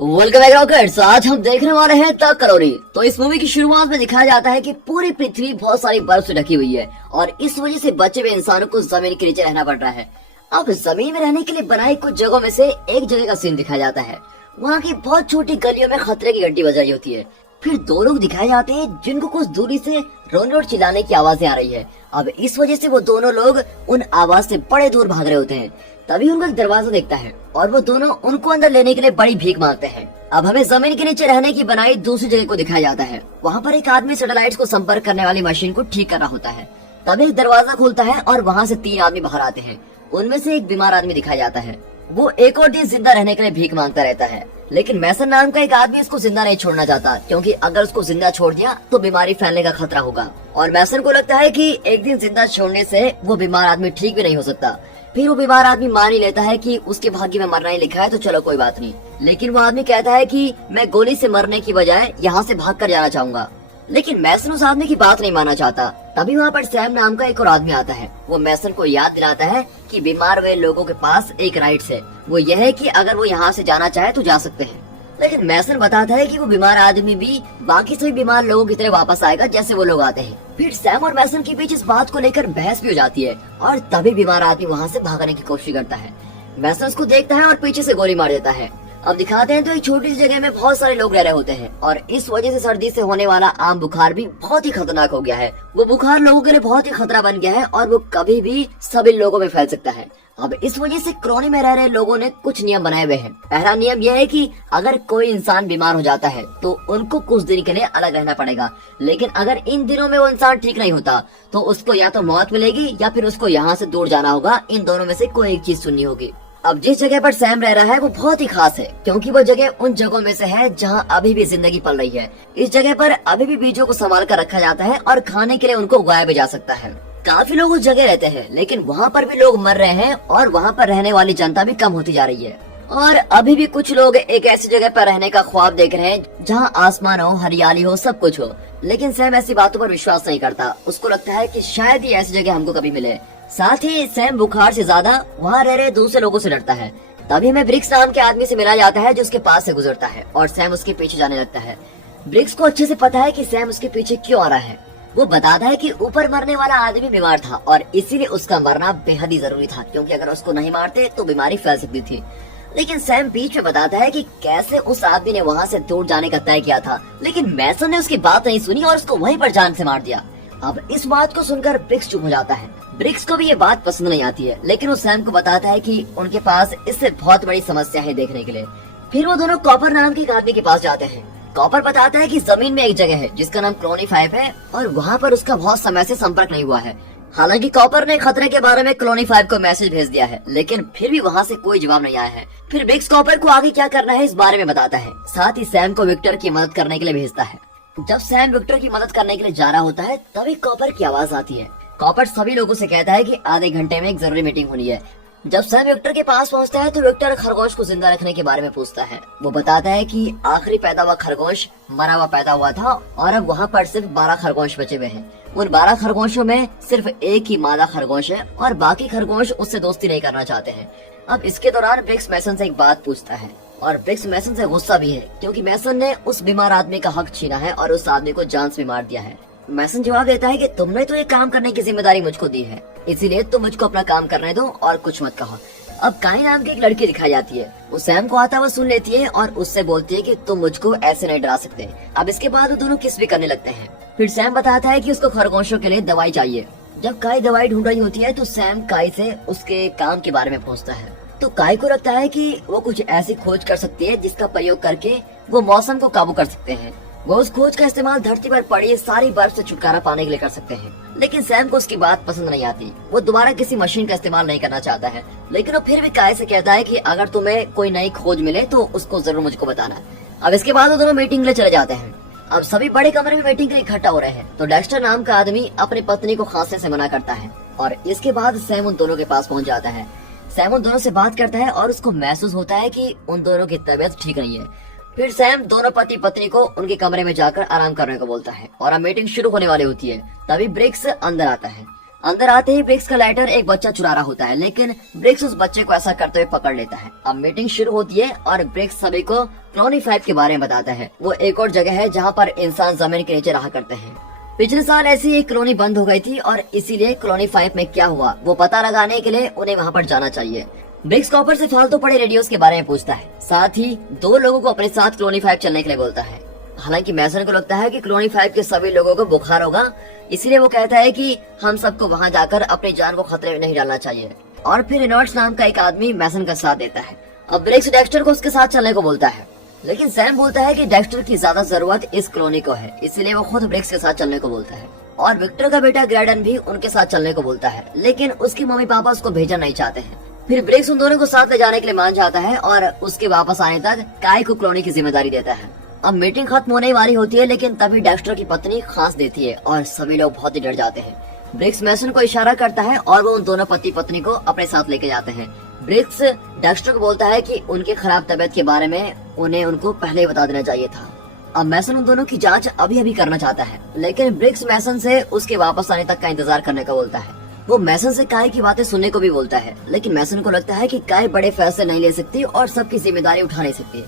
Welcome back rockets. आज हम देखने वाले हैं द कॉलोनी। तो इस मूवी की शुरुआत में दिखाया जाता है कि पूरी पृथ्वी बहुत सारी बर्फ से ढकी हुई है और इस वजह से बचे हुए इंसानों को जमीन के नीचे रहना पड़ रहा है। अब जमीन में रहने के लिए बनाई कुछ जगहों में से एक जगह का सीन दिखाया जाता है। वहाँ की बहुत छोटी गलियों में खतरे की घंटी बज रही होती है। फिर दो लोग दिखाए जाते हैं जिनको कुछ दूरी से रोने और चिल्लाने की आवाजें आ रही है। अब इस वजह से वो दोनों लोग उन आवाज से बड़े दूर भाग रहे होते हैं। तभी उनका दरवाजा देखता है और वो दोनों उनको अंदर लेने के लिए बड़ी भीख मांगते हैं। अब हमें जमीन के नीचे रहने की बनाई दूसरी जगह को दिखाया जाता है। वहाँ पर एक आदमी सैटेलाइट्स को संपर्क करने वाली मशीन को ठीक कर रहा होता है। तभी एक दरवाजा खुलता है और वहाँ से 3 आदमी बाहर आते हैं। उनमें से एक बीमार आदमी दिखाया जाता है। वो एक और दिन जिंदा रहने के लिए भीख मांगता रहता है, लेकिन मैसन नाम का एक आदमी इसको जिंदा नहीं छोड़ना चाहता, क्योंकि अगर उसको जिंदा छोड़ दिया तो बीमारी फैलने का खतरा होगा। और मैसन को लगता है कि एक दिन जिंदा छोड़ने से वो बीमार आदमी ठीक भी नहीं हो सकता। फिर वो बीमार आदमी मान ही लेता है कि उसके भाग्य में मरना ही लिखा है, तो चलो कोई बात नहीं। लेकिन वो आदमी कहता है कि मैं गोली से मरने की बजाय यहाँ से भाग कर जाना चाहूंगा। लेकिन मैसन उस आदमी की बात नहीं मानना चाहता। तभी वहाँ पर सैम नाम का एक और आदमी आता है। वो मैसन को याद दिलाता है कि बीमार हुए लोगों के पास एक राइट्स है, वो यह है कि अगर वो यहाँ से जाना चाहे तो जा सकते हैं। लेकिन मैसन बताता है कि वो बीमार आदमी भी बाकी सभी बीमार लोगों की तरह वापस आएगा जैसे वो लोग आते हैं। फिर सैम और मैसन के बीच इस बात को लेकर बहस भी हो जाती है और तभी बीमार आदमी वहाँ से भागने की कोशिश करता है। मैसन उसको देखता है और पीछे से गोली मार देता है। अब दिखाते हैं तो एक छोटी सी जगह में बहुत सारे लोग रह रहे होते हैं और इस वजह से सर्दी से होने वाला आम बुखार भी बहुत ही खतरनाक हो गया है। वो बुखार लोगों के लिए बहुत ही खतरा बन गया है और वो कभी भी सभी लोगों में फैल सकता है। अब इस वजह से कॉलोनी में रह रहे लोगों ने कुछ नियम बनाए हुए हैं। पहला नियम यह है कि अगर कोई इंसान बीमार हो जाता है तो उनको कुछ दिन के लिए अलग रहना पड़ेगा, लेकिन अगर इन दिनों में वो इंसान ठीक नहीं होता तो उसको या तो मौत मिलेगी या फिर उसको यहाँ से दूर जाना होगा। इन दोनों में से कोई एक चीज सुननी होगी। अब जिस जगह पर सैम रह रहा है वो बहुत ही खास है, क्योंकि वो जगह उन जगहों में से है जहाँ अभी भी जिंदगी पल रही है। इस जगह पर अभी भी बीजों को संभाल कर रखा जाता है और खाने के लिए उनको उगाया भी जा सकता है। काफी लोग उस जगह रहते हैं, लेकिन वहाँ पर भी लोग मर रहे हैं और वहाँ पर रहने वाली जनता भी कम होती जा रही है। और अभी भी कुछ लोग एक ऐसी जगह पर रहने का ख्वाब देख रहे हैं जहाँ आसमान हो, हरियाली हो, सब कुछ हो। लेकिन सैम ऐसी बातों पर विश्वास नहीं करता। उसको लगता है कि शायद ही ऐसी जगह हमको कभी मिले। साथ ही सैम बुखार से ज्यादा वहाँ रह रहे दूसरे लोगों से डरता है। तभी हमें ब्रिक्स नाम के आदमी से मिला जाता है जो उसके पास से गुजरता है और सैम उसके पीछे जाने लगता है। ब्रिक्स को अच्छे से पता है कि सैम उसके पीछे क्यों आ रहा है। वो बताता है कि ऊपर मरने वाला आदमी बीमार था और इसीलिए उसका मरना बेहद ही जरूरी था, क्योंकि अगर उसको नहीं मारते तो बीमारी फैल सकती थी। लेकिन सैम बीच में बताता है कि कैसे उस आदमी ने वहाँ से दूर जाने का तय किया था, लेकिन मैसन ने उसकी बात नहीं सुनी और उसको वहीं पर जान से मार दिया। अब इस बात को सुनकर ब्रिक्स चुप हो जाता है। ब्रिक्स को भी ये बात पसंद नहीं आती है, लेकिन वो सैम को बताता है कि उनके पास इससे बहुत बड़ी समस्या है देखने के लिए। फिर वो दोनों कॉपर नाम के एक आदमी के पास जाते हैं। कॉपर बताता है कि जमीन में एक जगह है जिसका नाम कॉलोनी 5 है और वहाँ पर उसका बहुत समय से संपर्क नहीं हुआ है। हालांकि कॉपर ने खतरे के बारे में कॉलोनी 5 को मैसेज भेज दिया है, लेकिन फिर भी वहाँ से कोई जवाब नहीं आया है। फिर ब्रिक्स कॉपर को आगे क्या करना है इस बारे में बताता है। साथ ही सैम को विक्टर की मदद करने के लिए भेजता है। जब सैम विक्टर की मदद करने के लिए जा रहा होता है तभी कॉपर की आवाज आती है। कॉपर सभी लोगों से कहता है कि आधे घंटे में एक जरूरी मीटिंग होनी है। जब सैम विक्टर के पास पहुंचता है तो विक्टर खरगोश को जिंदा रखने के बारे में पूछता है। वो बताता है कि आखिरी पैदा हुआ खरगोश मरा हुआ पैदा हुआ था और अब वहाँ पर सिर्फ 12 खरगोश बचे हुए हैं। उन 12 खरगोशों में सिर्फ एक ही मादा खरगोश है और बाकी खरगोश उससे दोस्ती नहीं करना चाहते हैं। अब इसके दौरान ब्रिक्स मैसन से एक बात पूछता है और ब्रिक्स मैसन से गुस्सा भी है, क्योंकि मैसन ने उस बीमार आदमी का हक छीना है और उस आदमी को जान से मार दिया है। मैसन जवाब देता है कि तुमने तो ये काम करने की जिम्मेदारी मुझको दी है, इसीलिए तुम मुझको अपना काम करने दो और कुछ मत कहो। अब काई नाम की एक लड़की दिखाई जाती है। वो सैम को आता हुआ सुन लेती है और उससे बोलती है कि तुम मुझको ऐसे नहीं डरा सकते। अब इसके बाद वो दोनों किस भी करने लगते हैं। फिर सैम बताता है कि उसको खरगोशों के लिए दवाई चाहिए। जब काई दवाई ढूंढ रही होती है तो सैम काई से उसके काम के बारे में पूछता है। तो काई को लगता है कि वो कुछ ऐसी खोज कर सकती है जिसका प्रयोग करके वो मौसम को काबू कर सकते हैं। वो उस खोज का इस्तेमाल धरती पर पड़ी सारी बर्फ से छुटकारा पाने के लिए कर सकते हैं। लेकिन सैम को उसकी बात पसंद नहीं आती। वो दोबारा किसी मशीन का इस्तेमाल नहीं करना चाहता है, लेकिन वो फिर भी काई से कहता है कि अगर तुम्हें कोई नई खोज मिले तो उसको जरूर मुझको बताना। अब इसके बाद वो दोनों मीटिंग के लिए चले जाते हैं। अब सभी बड़े कमरे में मीटिंग के लिए इकट्ठा हो रहे हैं। तो डेक्स्टर नाम का आदमी अपनी पत्नी को खांसने से मना करता है और इसके बाद सैम उन दोनों के पास पहुंच जाता है। सैम उन दोनों से बात करता है और उसको महसूस होता है कि उन दोनों की तबीयत ठीक नहीं है। फिर सैम दोनों पति पत्नी को उनके कमरे में जाकर आराम करने को बोलता है और अब मीटिंग शुरू होने वाली होती है। तभी ब्रिक्स अंदर आता है। अंदर आते ही ब्रिक्स का लाइटर एक बच्चा चुरा रहा होता है, लेकिन ब्रिक्स उस बच्चे को ऐसा करते हुए पकड़ लेता है। अब मीटिंग शुरू होती है और ब्रिक्स सभी को कॉलोनी 5 के बारे में बताता है। वो एक और जगह है जहाँ पर इंसान जमीन के नीचे रहा करते हैं। पिछले साल ऐसी एक कॉलोनी बंद हो गई थी और इसीलिए कॉलोनी 5 में क्या हुआ वो पता लगाने के लिए उन्हें वहाँ पर जाना चाहिए। ब्रिक्स कॉपर से फालतू पड़े रेडियोस के बारे में पूछता है, साथ ही 2 लोगों को अपने साथ कॉलोनी 5 चलने के लिए बोलता है। हालांकि मैसन को लगता है कि कॉलोनी 5 के सभी लोगों को बुखार होगा, इसीलिए वो कहता है कि हम सबको वहाँ जाकर अपनी जान को खतरे में नहीं डालना चाहिए। और फिर रेनॉल्ड्स नाम का एक आदमी मैसन का साथ देता है। अब ब्रिक्स डेक्स्टर को उसके साथ चलने को बोलता है, लेकिन सैम बोलता है कि डेक्स्टर की ज्यादा जरूरत इस कॉलोनी को है, इसीलिए वो खुद ब्रिक्स के साथ चलने को बोलता है। और विक्टर का बेटा ग्रेडन भी उनके साथ चलने को बोलता है, लेकिन उसकी मम्मी पापा उसको भेजना नहीं चाहते हैं। फिर ब्रिक्स उन दोनों को साथ ले जाने के लिए मान जाता है और उसके वापस आने तक काय को कॉलोनी की जिम्मेदारी देता है। अब मीटिंग खत्म होने वाली होती है, लेकिन तभी डेक्स्टर की पत्नी खांस देती है और सभी लोग बहुत ही डर जाते हैं। ब्रिक्स मैसन को इशारा करता है और वो उन दोनों पति पत्नी को अपने साथ लेके जाते हैं। ब्रिक्स डेक्स्टर को बोलता है कि उनके खराब तबीयत के बारे में उन्हें उनको पहले ही बता देना चाहिए था। अब मैसन उन दोनों की जांच अभी करना चाहता है, लेकिन ब्रिक्स मैसन से उसके वापस आने तक का इंतजार करने को बोलता है। वो मैसन से काय की बातें सुनने को भी बोलता है, लेकिन मैसन को लगता है कि काय बड़े फैसले नहीं ले सकती और सबकी जिम्मेदारी उठा नहीं सकती।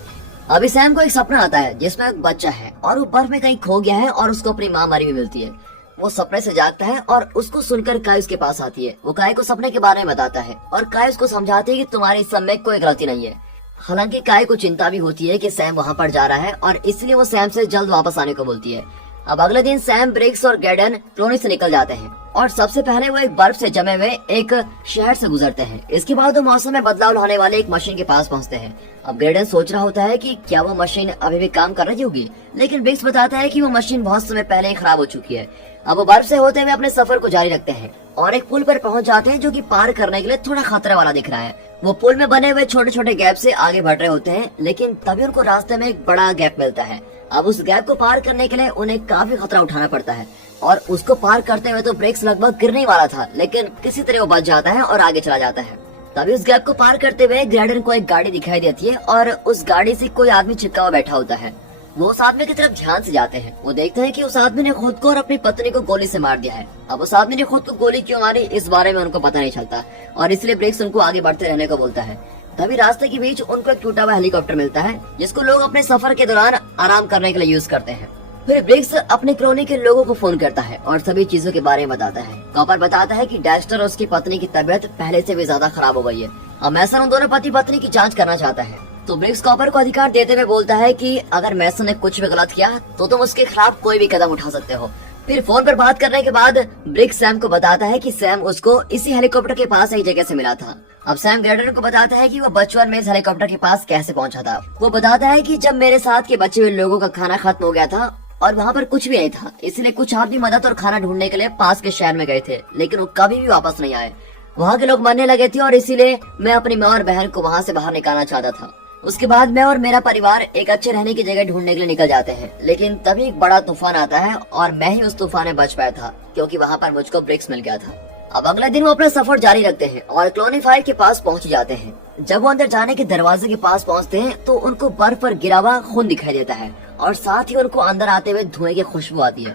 अभी सैम को एक सपना आता है जिसमें एक बच्चा है और वो बर्फ में कहीं खो गया है और उसको अपनी माँ मरी हुई मिलती है। वो सपने से जागता है और उसको सुनकर काय उसके पास आती है। वो काय को सपने के बारे में बताता है और काय उसको समझाती है कि तुम्हारी इस सब में कोई गलती नहीं है। हालांकि काय को चिंता भी होती है कि सैम वहाँ पर जा रहा है और इसलिए वो सैम से जल्द वापस आने को बोलती है। अब अगले दिन सैम, ब्रिक्स और गैडन कॉलोनी से निकल जाते हैं और सबसे पहले वो एक बर्फ से जमे हुए एक शहर से गुजरते हैं। इसके बाद वो मौसम में बदलाव लाने वाले एक मशीन के पास पहुंचते हैं। अब ग्रेडन सोच रहा होता है कि क्या वो मशीन अभी भी काम कर रही होगी, लेकिन ब्रिक्स बताता है कि वो मशीन बहुत समय पहले ही खराब हो चुकी है। अब वो बर्फ से होते हुए अपने सफर को जारी रखते हैं और एक पुल पर पहुंच जाते हैं जो कि पार करने के लिए थोड़ा खतरे वाला दिख रहा है। वो पुल में बने हुए छोटे छोटे गैप से आगे बढ़ रहे होते हैं, लेकिन तभी उनको रास्ते में एक बड़ा गैप मिलता है। अब उस गैप को पार करने के लिए उन्हें काफी खतरा उठाना पड़ता है और उसको पार करते हुए तो ब्रिक्स लगभग गिरने वाला था, लेकिन किसी तरह वो बच जाता है और आगे चला जाता है। तभी उस गैप को पार करते हुए ग्रेडन को एक गाड़ी दिखाई देती है और उस गाड़ी से कोई आदमी चिपका हुआ बैठा होता है। वो उस आदमी की तरफ ध्यान से जाते हैं। वो देखते हैं कि उस आदमी ने खुद को और अपनी पत्नी को गोली से मार दिया है। अब उस आदमी ने खुद को गोली क्यों मारी इस बारे में उनको पता नहीं चलता और इसलिए ब्रिक्स उनको आगे बढ़ते रहने को बोलता है। तभी रास्ते के बीच उनको एक टूटा हुआ हेलीकॉप्टर मिलता है जिसको लोग अपने सफर के दौरान आराम करने के लिए यूज करते हैं। फिर ब्रिक्स अपने कॉलोनी के लोगों को फोन करता है और सभी चीजों के बारे में बताता है। कॉपर बताता है कि डेक्स्टर और उसकी पत्नी की तबीयत पहले से भी ज्यादा खराब हो गई है। अब मैसन उन दोनों पति पत्नी की जांच करना चाहता है, तो ब्रिक्स कॉपर को अधिकार देते हुए बोलता है कि अगर मैसन ने कुछ भी गलत किया तो तुम उसके खिलाफ कोई भी कदम उठा सकते हो। फिर फोन पर बात करने के बाद ब्रिक्स सैम को बताता है कि सैम उसको इसी हेलीकॉप्टर के पास एक जगह से मिला था। अब सैम ग्रेडन को बताता है कि वो बचपन में इस हेलीकॉप्टर के पास कैसे पहुंचा था। वो बताता है कि जब मेरे साथ के बचे हुए लोगों का खाना खत्म हो गया था और वहाँ पर कुछ भी नहीं था, इसलिए कुछ आदमी मदद और खाना ढूंढने के लिए पास के शहर में गए थे, लेकिन वो कभी भी वापस नहीं आए। वहाँ के लोग मरने लगे थे और इसीलिए मैं अपनी माँ और बहन को वहाँ से बाहर निकालना चाहता था। उसके बाद मैं और मेरा परिवार एक अच्छे रहने की जगह ढूंढने के लिए निकल जाते हैं, लेकिन तभी एक बड़ा तूफान आता है और मैं ही उस तूफान में बच पाया था क्योंकि वहाँ पर मुझको ब्रिक्स मिल गया था। अब अगले दिन वो अपना सफर जारी रखते हैं और कॉलोनी 5 के पास पहुँच जाते हैं। जब वो अंदर जाने के दरवाजे के पास पहुँचते हैं तो उनको बर्फ पर गिरा हुआ खून दिखाई देता है और साथ ही उनको अंदर आते हुए धुएं की खुशबू आती है।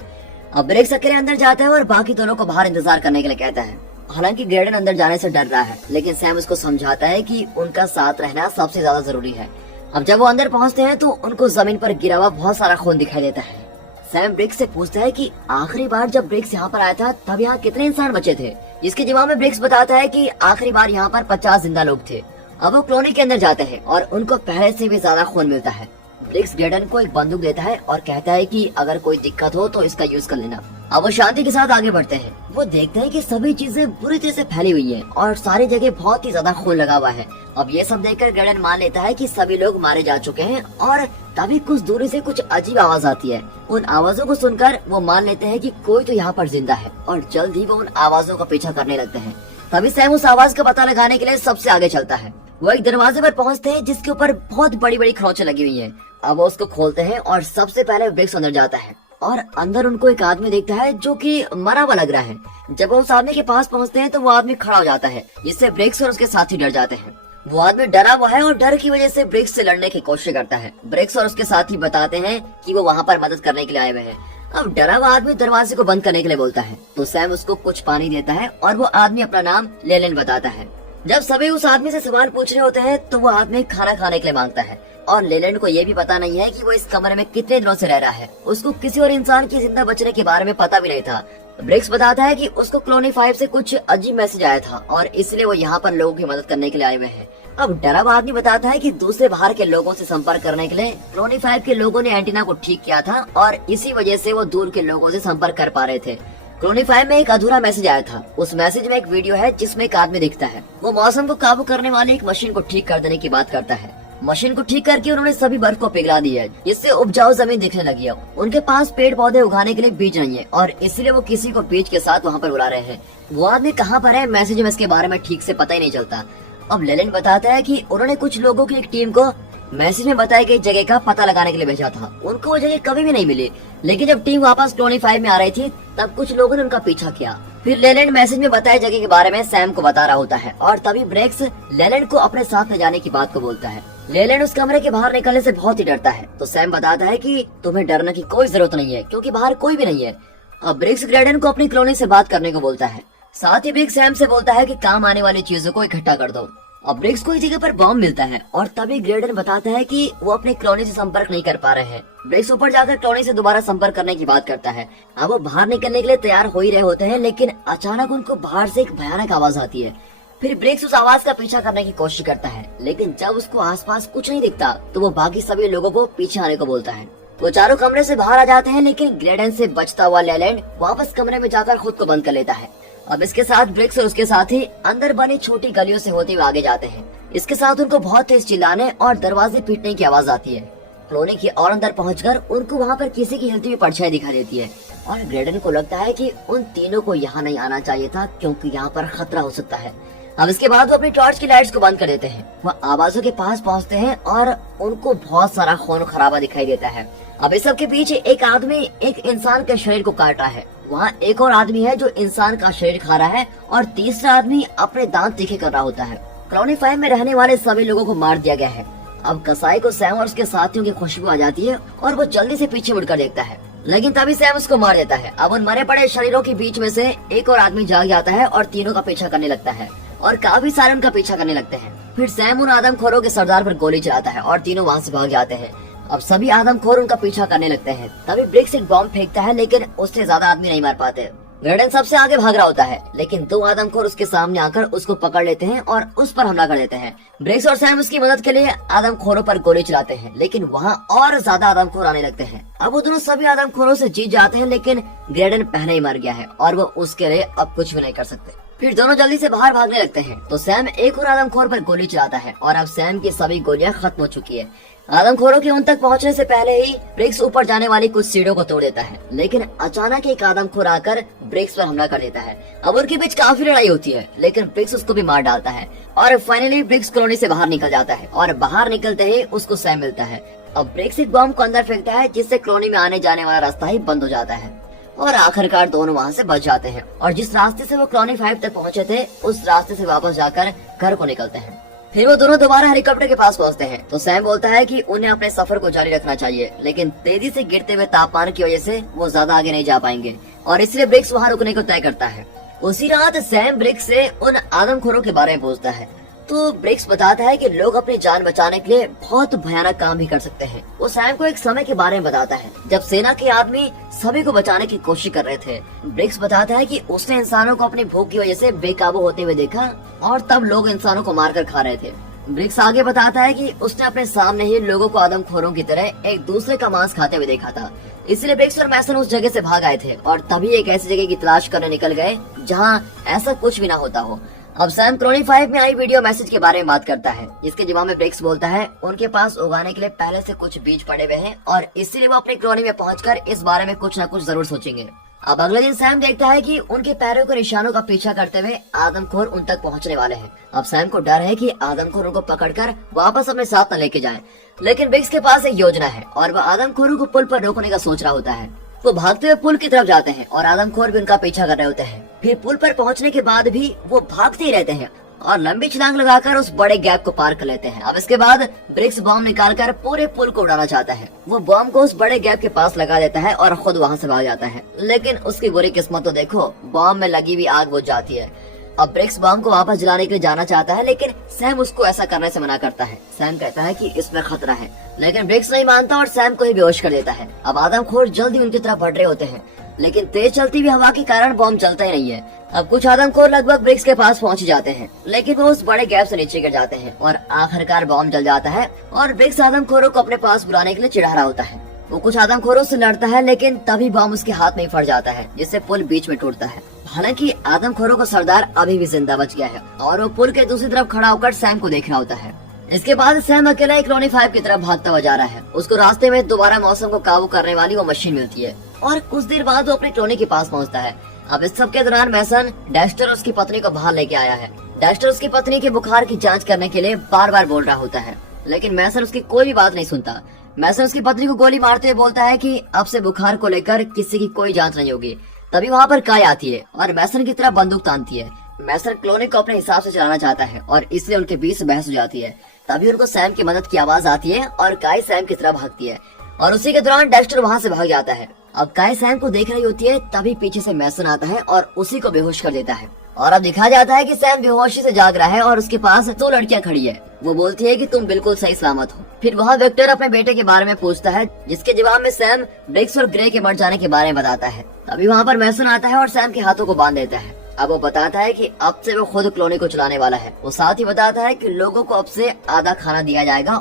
अब ब्रिक्स अकेले अंदर जाता है और बाकी दोनों को बाहर इंतजार करने के लिए कहता है। हालांकि ग्रेडन अंदर जाने से डर रहा है, लेकिन सैम उसको समझाता है कि उनका साथ रहना सबसे ज्यादा जरूरी है। अब जब वो अंदर पहुंचते हैं तो उनको जमीन पर गिरा हुआ बहुत सारा खून दिखाई देता है। सैम ब्रिक्स से पूछता है कि आखिरी बार जब ब्रिक्स यहाँ पर आया था तब यहाँ कितने इंसान बचे थे, जिसके जवाब में ब्रिक्स बताता है कि आखिरी बार यहाँ पर 50 जिंदा लोग थे। अब वो कॉलोनी के अंदर जाते हैं और उनको पहले से भी ज्यादा खून मिलता है। ब्रिक्स ग्रेडन को एक बंदूक देता है और कहता है कि अगर कोई दिक्कत हो तो इसका यूज कर लेना। अब वो शांति के साथ आगे बढ़ते हैं। वो देखते हैं कि सभी चीजें बुरी तरह से फैली हुई हैं और सारी जगह बहुत ही ज्यादा खून लगा हुआ है। अब ये सब देखकर ग्रेडन मान लेता है कि सभी लोग मारे जा चुके हैं और तभी कुछ दूरी से कुछ अजीब आवाज आती है। उन आवाजों को सुनकर वो मान लेते हैं कि कोई तो यहाँ पर जिंदा है और जल्द ही वो उन आवाजों का पीछा करने लगते हैं। तभी सैम उस आवाज का पता लगाने के लिए सबसे आगे चलता है। वो एक दरवाजे पर पहुंचते हैं जिसके ऊपर बहुत बड़ी बड़ी खरोंचें लगी हुई हैं। अब वो उसको खोलते हैं और सबसे पहले ब्रिक्स अंदर जाता है और अंदर उनको एक आदमी देखता है जो कि मरा हुआ लग रहा है। जब वो उस आदमी के पास पहुंचते हैं तो वो आदमी खड़ा हो जाता है, जिससे ब्रिक्स और उसके साथी डर जाते हैं। वो आदमी डरा हुआ है और डर की वजह से ब्रिक्स से लड़ने की कोशिश करता है। ब्रिक्स और उसके साथी बताते हैं कि वो वहाँ पर मदद करने के लिए आए हुए हैं। अब डरा हुआ आदमी दरवाजे को बंद करने के लिए बोलता है तो सैम उसको कुछ पानी देता है और वो आदमी अपना नाम लेलन बताता है। जब सभी उस आदमी से सवाल पूछ रहे होते हैं तो वो आदमी खाना खाने के लिए मांगता है और लेलैंड को ये भी पता नहीं है कि वो इस कमरे में कितने दिनों से रह रहा है। उसको किसी और इंसान की जिंदा बचने के बारे में पता भी नहीं था। ब्रिक्स बताता है कि उसको कॉलोनी 5 से कुछ अजीब मैसेज आया था और इसलिए वो यहाँ पर लोगों की मदद करने के लिए आए हुए हैं। अब डरा हुआ आदमी बताता है कि दूसरे बाहर के लोगों से संपर्क करने के लिए कॉलोनी 5 के लोगों ने एंटीना को ठीक किया था और इसी वजह से वो दूर के लोगों से संपर्क कर पा रहे थे। कॉलोनी 5 में एक अधूरा मैसेज आया था। उस मैसेज में एक वीडियो है जिसमें एक आदमी दिखता है। वो मौसम को काबू करने वाली एक मशीन को ठीक कर देने की बात करता है। मशीन को ठीक करके उन्होंने सभी बर्फ को पिघला दी है, जिससे उपजाऊ जमीन दिखने लगी है। उनके पास पेड़ पौधे उगाने के लिए बीज नहीं है और इसलिए वो किसी को बीज के साथ वहाँ पर बुला रहे हैं। वो आदमी कहाँ पर है मैसेज में इसके बारे में ठीक से पता ही नहीं चलता। अब लेलैंड बताता है कि उन्होंने कुछ लोगों की एक टीम को मैसेज में बताई गई जगह का पता लगाने के लिए भेजा था। उनको वो जगह कभी भी नहीं मिली, लेकिन जब टीम वापस कॉलोनी 5 में आ रही थी तब कुछ लोगों ने उनका पीछा किया। फिर लेलैंड मैसेज में बताई जगह के बारे में सैम को बता रहा होता है और तभी ब्रिक्स लेलैंड को अपने साथ ले जाने की बात को बोलता है। लेलैंड उस कमरे के बाहर निकलने से बहुत ही डरता है तो सैम बताता है कि तुम्हें डरने की कोई जरूरत नहीं है क्योंकि बाहर कोई भी नहीं है। अब ब्रिक्स ग्रेडन को अपनी कॉलोनी से बात करने को बोलता है। साथ ही ब्रिक्स सैम से बोलता है कि काम आने वाली चीजों को इकट्ठा कर दो। अब ब्रिक्स को एक जगह पर बॉम्ब मिलता है और तभी ग्रेडन बताता है कि वो अपने कॉलोनी से संपर्क नहीं कर पा रहे हैं। ब्रिक्स ऊपर जाकर कॉलोनी से दोबारा संपर्क करने की बात करता है। अब वो बाहर निकलने के लिए तैयार हो ही रहे होते हैं, लेकिन अचानक उनको बाहर से एक भयानक आवाज आती है। फिर ब्रिक्स उस आवाज का पीछा करने की कोशिश करता है, लेकिन जब उसको आसपास कुछ नहीं दिखता तो वो बाकी सभी लोगों को पीछे आने को बोलता है। वो चारों कमरे से बाहर आ जाते हैं, लेकिन ग्रेडन से बचता हुआ लेलैंड वापस कमरे में जाकर खुद को बंद कर लेता है। अब इसके साथ ब्रिक्स और उसके साथी अंदर बनी छोटी गलियों से होते हुए आगे जाते हैं। इसके साथ उनको बहुत तेज चिल्लाने और दरवाजे पीटने की आवाज आती है। कॉलोनी के और अंदर पहुंचकर उनको वहां पर किसी की हिलती हुई परछाई दिखाई देती है और ग्रेडन को लगता है कि उन तीनों को यहाँ नहीं आना चाहिए था क्योंकि यहाँ पर खतरा हो सकता है। अब इसके बाद वो अपनी टॉर्च की लाइट्स को बंद कर देते हैं। वो आवाजों के पास पहुँचते हैं और उनको बहुत सारा खून खराबा दिखाई देता है। अब इस सब के पीछे एक आदमी एक इंसान के शरीर को काट रहा है। वहाँ एक और आदमी है जो इंसान का शरीर खा रहा है और तीसरा आदमी अपने दांत तीखे कर रहा होता है। कॉलोनी 5 में रहने वाले सभी लोगों को मार दिया गया है। अब कसाई को सैम और उसके साथियों की खुशबू आ जाती है और वो जल्दी से पीछे मुड़कर देखता है, लेकिन तभी सैम उसको मार देता है। अब उन मरे पड़े शरीरों के बीच में से एक और आदमी जाग जाता है और तीनों का पीछा करने लगता है और काफी सारे उनका पीछा करने लगते हैं। फिर सैम उन आदमखोरों के सरदार पर गोली चलाता है और तीनों वहाँ से भाग जाते हैं। अब सभी आदमखोर उनका पीछा करने लगते हैं। तभी ब्रिक्स एक बॉम्ब फेंकता है, लेकिन उससे ज्यादा आदमी नहीं मार पाते। ग्रेडन सबसे आगे भाग रहा होता है, लेकिन दो आदमखोर उसके सामने आकर उसको पकड़ लेते हैं और उस पर हमला कर देते हैं। ब्रिक्स और सैम उसकी मदद के लिए आदमखोरों पर गोली चलाते हैं, लेकिन वहाँ और ज्यादा आदमखोर आने लगते हैं। अब वो दोनों सभी आदमखोरों से जीत जाते हैं, लेकिन ग्रेडन पहले ही मर गया है और वो उसके लिए अब कुछ भी नहीं कर सकते। फिर दोनों जल्दी से बाहर भागने लगते हैं तो सैम एक और आदमखोर पर गोली चलाता है और अब सैम की सभी गोलियां खत्म हो चुकी है। आदमखोरों के उन तक पहुंचने से पहले ही ब्रिक्स ऊपर जाने वाली कुछ सीढ़ियों को तोड़ देता है, लेकिन अचानक एक आदमखोर आकर ब्रिक्स पर हमला कर देता है। अब उनके बीच काफी लड़ाई होती है, लेकिन ब्रिक्स उसको भी मार डालता है और फाइनली ब्रिक्स कॉलोनी से बाहर निकल जाता है और बाहर निकलते ही उसको सैम मिलता है। अब ब्रिक्स एक बॉम्ब को अंदर फेंकता है, जिससे कॉलोनी में आने जाने वाला रास्ता ही बंद हो जाता है और आखिरकार दोनों वहाँ से बच जाते हैं और जिस रास्ते से वो कॉलोनी 5 तक पहुँचे थे उस रास्ते से वापस जाकर घर को निकलते हैं। फिर वो दोनों दोबारा हेलीकॉप्टर के पास पहुंचते हैं तो सैम बोलता है कि उन्हें अपने सफर को जारी रखना चाहिए, लेकिन तेजी से गिरते हुए तापमान की वजह से वो ज्यादा आगे नहीं जा पाएंगे और इसलिए ब्रिक्स वहाँ रुकने को तय करता है। उसी रात सैम ब्रिक्स से उन आदमखोरों के बारे में पूछता है तो ब्रिक्स बताता है कि लोग अपनी जान बचाने के लिए बहुत भयानक काम भी कर सकते हैं। वो सैम को एक समय के बारे में बताता है जब सेना के आदमी सभी को बचाने की कोशिश कर रहे थे। ब्रिक्स बताता है कि उसने इंसानों को अपनी भूख की वजह से बेकाबू होते हुए देखा और तब लोग इंसानों को मारकर खा रहे थे। ब्रिक्स आगे बताता है कि उसने अपने सामने ही लोगों को आदमखोरों की तरह एक दूसरे का मांस खाते हुए देखा था, इसलिए ब्रिक्स और मैसन उस जगह से भाग आए थे और तभी एक ऐसी जगह की तलाश करने निकल गए जहाँ ऐसा कुछ भी ना होता हो। अब सैम कॉलोनी 5 में आई वीडियो मैसेज के बारे में बात करता है। इसके जवाब में ब्रिक्स बोलता है उनके पास उगाने के लिए पहले से कुछ बीज पड़े हुए हैं और इसीलिए वो अपनी कॉलोनी में पहुंचकर इस बारे में कुछ न कुछ जरूर सोचेंगे। अब अगले दिन सैम देखता है कि उनके पैरों के निशानों का पीछा करते हुए आदमखोर उन तक पहुंचने वाले हैं। अब सैम को डर है कि आदमखोरों को पकड़कर वापस अपने साथ न लेके जाएं, लेकिन ब्रिक्स के पास एक योजना है और वह आदमखोरों को पुल पर रोकने का सोच रहा होता है। वो भागते हुए पुल की तरफ जाते हैं और आदमखोर भी उनका पीछा कर रहे होते हैं। फिर पुल पर पहुंचने के बाद भी वो भागते ही रहते हैं और लंबी छलांग लगाकर उस बड़े गैप को पार कर लेते हैं। अब इसके बाद ब्रिक्स बॉम्ब निकालकर पूरे पुल को उड़ाना चाहता है। वो बॉम्ब को उस बड़े गैप के पास लगा देता है और खुद वहाँ से भाग जाता है, लेकिन उसकी बुरी किस्मत तो देखो, बॉम्ब में लगी हुई आग बुझ जाती है। अब ब्रिक्स बॉम्ब को वापस जलाने के लिए जाना चाहता है, लेकिन सैम उसको ऐसा करने से मना करता है। सैम कहता है कि इसमें खतरा है, लेकिन ब्रिक्स नहीं मानता और सैम को ही बेहोश कर देता है। अब आदमखोर जल्दी उनकी तरफ बढ़ रहे होते हैं, लेकिन तेज चलती हुई हवा के कारण बॉम्ब चलता ही नहीं है। अब कुछ आदमखोर लगभग ब्रिक्स के पास पहुंच जाते हैं, लेकिन वो उस बड़े गैप से नीचे गिर जाते हैं और आखिरकार बॉम्ब जल जाता है और ब्रिक्स आदमखोरों को अपने पास बुलाने के लिए चिढ़ा रहा होता है। वो कुछ आदमखोरों से लड़ता है, लेकिन तभी बॉम्ब उसके हाथ में ही फट जाता है, जिससे पुल बीच में टूटता है। हालांकि आदमखोरों का सरदार अभी भी जिंदा बच गया है और वो पुल के दूसरी तरफ खड़ा होकर सैम को देख रहा होता है। इसके बाद सैम अकेला एक कॉलोनी 5 की तरफ भागता हुआ जा रहा है। उसको रास्ते में दोबारा मौसम को काबू करने वाली वो मशीन मिलती है और कुछ देर बाद वो अपनी कॉलोनी के पास पहुंचता है। अब इस सब के दौरान मैसन डेस्टर उसकी पत्नी को बाहर लेके आया है। डेस्टर उसकी पत्नी के बुखार की जांच करने के लिए बार बार बोल रहा होता है, लेकिन मैसन उसकी कोई भी बात नहीं सुनता। मैसन उसकी पत्नी को गोली मारते हुए बोलता है कि अब से बुखार को लेकर किसी की कोई जांच नहीं होगी। तभी वहाँ पर काय आती है और मैसन की तरफ बंदूक तानती है। मैसन कॉलोनी को अपने हिसाब से चलाना चाहता है और इसलिए उनके बीच बहस हो जाती है। तभी उनको सैम की मदद की आवाज आती है और काय सैम की तरफ भागती है और उसी के दौरान डेस्टर वहाँ से भाग जाता है। अब काय सैम को देख रही होती है, तभी पीछे से मैसन आता है और उसी को बेहोश कर देता है। और अब दिखाया जाता है कि सैम बेहोशी से जाग रहा है और उसके पास 2 लड़कियां खड़ी है। वो बोलती है कि तुम बिल्कुल सही सलामत हो। फिर वहाँ विक्टर अपने बेटे के बारे में पूछता है, जिसके जवाब में सैम ब्रिक्स और ग्रे के मर जाने के बारे में बताता है। तभी वहाँ पर मैसन आता है और सैम के हाथों को बांध देता है। अब वो बताता है कि अब से वो खुद कॉलोनी को चलाने वाला है। वो साथ ही बताता है कि लोगों को अब से आधा खाना दिया जाएगा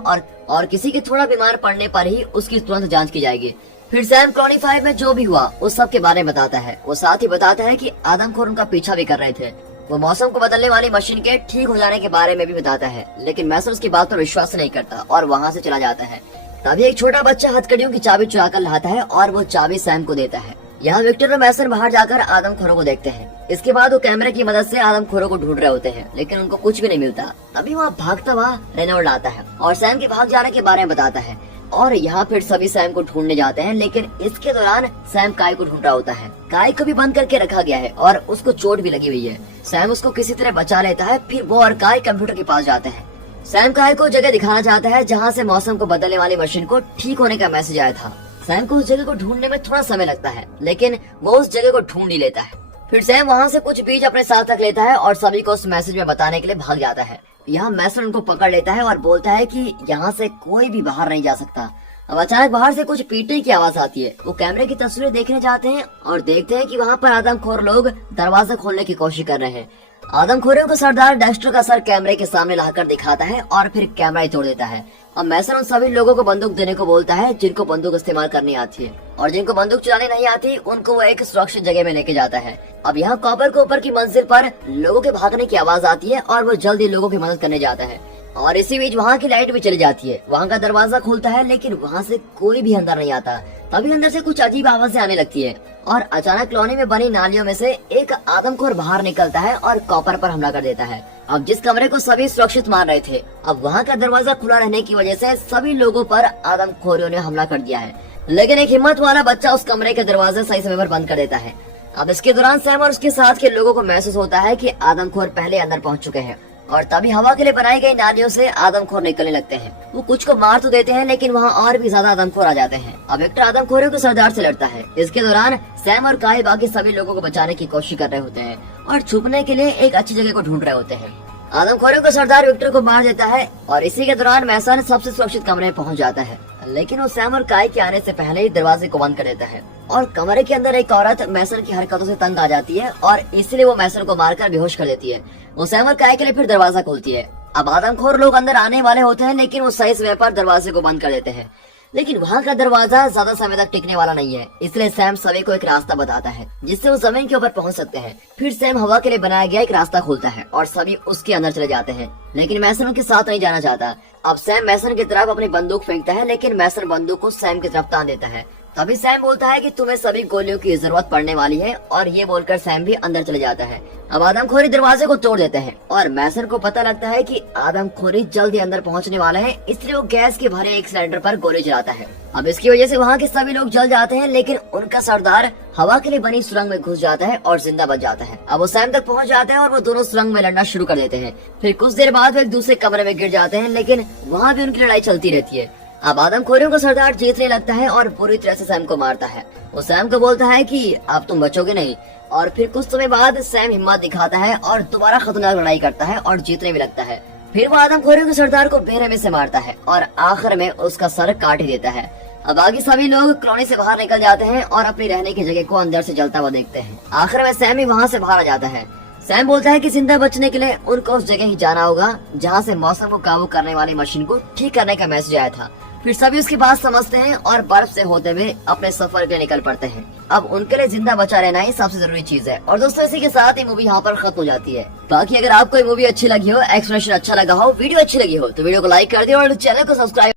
और किसी के थोड़ा बीमार पड़ने पर ही उसकी तुरंत जांच की जाएगी। फिर सैम कॉलोनी 5 में जो भी हुआ उस सब के बारे में बताता है। वो साथ ही बताता है कि आदमखोर उनका पीछा भी कर रहे थे। वो मौसम को बदलने वाली मशीन के ठीक हो जाने के बारे में भी बताता है, लेकिन मैसन उसकी बात पर विश्वास नहीं करता और वहाँ से चला जाता है। तभी एक छोटा बच्चा हथकड़ियों की चाबी चुरा कर लाता है और वो चाबी सैम को देता है। यहाँ विक्टर और मैसन बाहर जाकर आदमखोरों को देखते हैं। इसके बाद वो कैमरे की मदद से आदमखोरों को ढूंढ रहे होते हैं, लेकिन उनको कुछ भी नहीं मिलता। तभी वहाँ भागता हुआ रेनॉल्ड आता है और सैम के भाग जाने के बारे में बताता है और यहाँ फिर सभी सैम को ढूंढने जाते हैं, लेकिन इसके दौरान सैम काय को ढूंढ रहा होता है। काय को भी बंद करके रखा गया है और उसको चोट भी लगी हुई है। सैम उसको किसी तरह बचा लेता है। फिर वो और काय कंप्यूटर के पास जाते हैं। सैम काय को जगह दिखाना चाहता है जहाँ से मौसम को बदलने वाली मशीन को ठीक होने का मैसेज आया था। सैम को उस जगह को ढूंढने में थोड़ा समय लगता है, लेकिन वो उस जगह को ढूंढ ही लेता है। फिर सैम वहाँ से कुछ बीज अपने साथ रख लेता है और सभी को उस मैसेज में बताने के लिए भाग जाता है। यहाँ मैसन उनको पकड़ लेता है और बोलता है कि यहाँ से कोई भी बाहर नहीं जा सकता। अब अचानक बाहर से कुछ पीटने की आवाज आती है। वो कैमरे की तस्वीरें देखने जाते हैं और देखते हैं कि वहाँ पर आदमखोर लोग दरवाजा खोलने की कोशिश कर रहे हैं। आदमखोरों को सरदार डेस्टर का सर कैमरे के सामने लाकर दिखाता है और फिर कैमरा ही तोड़ देता है। अब मैसन उन सभी लोगों को बंदूक देने को बोलता है जिनको बंदूक इस्तेमाल करनी आती है, और जिनको बंदूक चलानी नहीं आती उनको वो एक सुरक्षित जगह में लेके जाता है। अब यहाँ कॉपर के ऊपर की मंजिल पर लोगों के भागने की आवाज आती है और वो जल्दी लोगों की मदद करने जाता है। और इसी बीच वहाँ की लाइट भी चली जाती है। वहाँ का दरवाजा खुलता है, लेकिन वहाँ से कोई भी अंदर नहीं आता। तभी अंदर से कुछ अजीब आवाजें आने लगती है और अचानक कॉलोनी में बनी नालियों में से एक आदमखोर बाहर निकलता है और कॉपर पर हमला कर देता है। अब जिस कमरे को सभी सुरक्षित मान रहे थे, अब वहाँ का दरवाजा खुला रहने की वजह से सभी लोगों पर आदमखोरों ने हमला कर दिया है। लेकिन एक हिम्मत वाला बच्चा उस कमरे के दरवाजे सही समय पर बंद कर देता है। अब इसके दौरान सैम और उसके साथ के लोगों को महसूस होता है कि आदमखोर पहले अंदर पहुंच चुके हैं और तभी हवा के लिए बनाई गई नालियों से आदमखोर निकलने लगते हैं। वो कुछ को मार तो देते हैं, लेकिन वहाँ और भी ज्यादा आदमखोर आ जाते हैं। अब विक्टर आदमखोरों के सरदार से लड़ता है। इसके दौरान सैम और काय बाकी सभी लोगों को बचाने की कोशिश कर रहे होते हैं और छुपने के लिए एक अच्छी जगह को ढूंढ रहे होते हैं। आदमखोरों का सरदार विक्टर को मार देता है और इसी के दौरान मैसन सबसे सुरक्षित कमरे में पहुंच जाता है, लेकिन वो सैम और काय के आने से पहले ही दरवाजे को बंद कर देता है। और कमरे के अंदर एक औरत मैसन की हरकतों से तंग आ जाती है और इसलिए वो मैसन को मारकर बेहोश कर देती है। वो सैम और काय के लिए फिर दरवाजा खोलती है। अब आदमखोर लोग अंदर आने वाले होते हैं, लेकिन वो सही समय पर दरवाजे को बंद कर देते हैं। लेकिन वहाँ का दरवाजा ज्यादा समय तक टिकने वाला नहीं है, इसलिए सैम सभी को एक रास्ता बताता है जिससे वो जमीन के ऊपर पहुँच सकते हैं। फिर सैम हवा के लिए बनाया गया एक रास्ता खोलता है और सभी उसके अंदर चले जाते हैं, लेकिन मैसन उनके साथ नहीं जाना चाहता। अब सैम मैसन की तरफ अपनी बंदूक फेंकता है, लेकिन मैसन बंदूक को सैम की तरफ तान देता है। तभी सैम बोलता है कि तुम्हें सभी गोलियों की जरूरत पड़ने वाली है और ये बोलकर सैम भी अंदर चले जाता है। अब आदमखोरी दरवाजे को तोड़ देते हैं और मैसन को पता लगता है कि आदमखोरी जल्दी अंदर पहुंचने वाले हैं, इसलिए वो गैस के भरे एक सिलेंडर पर गोली चलाता है। अब इसकी वजह से वहाँ के सभी लोग जल जाते हैं, लेकिन उनका सरदार हवा के लिए बनी सुरंग में घुस जाता है और जिंदा बच जाता है। अब वो सैम तक पहुँच जाते हैं और वो दोनों सुरंग में लड़ना शुरू कर देते हैं। फिर कुछ देर बाद वो एक दूसरे कमरे में गिर जाते हैं, लेकिन वहाँ भी उनकी लड़ाई चलती रहती है। अब आदमखोरियों को सरदार जीतने लगता है और पूरी तरह से सैम को मारता है। वो सैम को बोलता है कि अब तुम बचोगे नहीं, और फिर कुछ समय बाद सैम हिम्मत दिखाता है और दोबारा खतरनाक लड़ाई करता है और जीतने भी लगता है। फिर वो आदमखोरियों के सरदार को बेरहमी से मारता है और आखिर में उसका सर काट ही देता है। अब बाकी सभी लोग कॉलोनी से बाहर निकल जाते हैं और अपनी रहने की जगह को अंदर से जलता हुआ देखते हैं। आखिर में सैम ही वहाँ से बाहर आ जाता है। सैम बोलता है कि जिंदा बचने के लिए उनको उस जगह ही जाना होगा जहाँ से मौसम को काबू करने वाली मशीन को ठीक करने का मैसेज आया था। फिर सभी उसकी बात समझते हैं और बर्फ से होते हुए अपने सफर के लिए निकल पड़ते हैं। अब उनके लिए जिंदा बचा रहना ही सबसे जरूरी चीज है। और दोस्तों, इसी के साथ ये मूवी यहाँ पर खत्म हो जाती है। बाकी अगर आपको ये मूवी अच्छी लगी हो, एक्सप्लेनेशन अच्छा लगा हो, वीडियो अच्छी लगी हो, तो वीडियो को लाइक कर दियो और चैनल को सब्सक्राइब